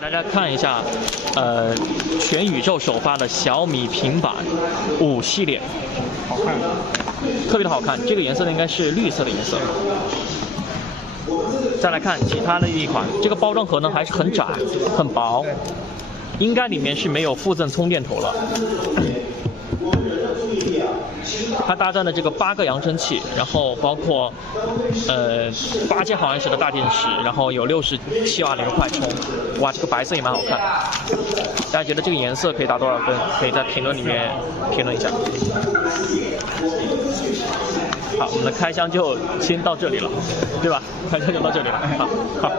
给大家看一下，全宇宙首发的小米平板5系列，好看，特别的好看。这个颜色呢应该是绿色的颜色。再来看其他的一款，这个包装盒呢还是很窄、很薄，应该里面是没有附赠充电头了。它搭载的这个8个扬声器，然后包括8000毫安时的大电池，然后有67瓦的快充。哇，这个白色也蛮好看。大家觉得这个颜色可以打多少分？可以在评论里面评论一下。好，我们的开箱就先到这里了，对吧？开箱就到这里了。好。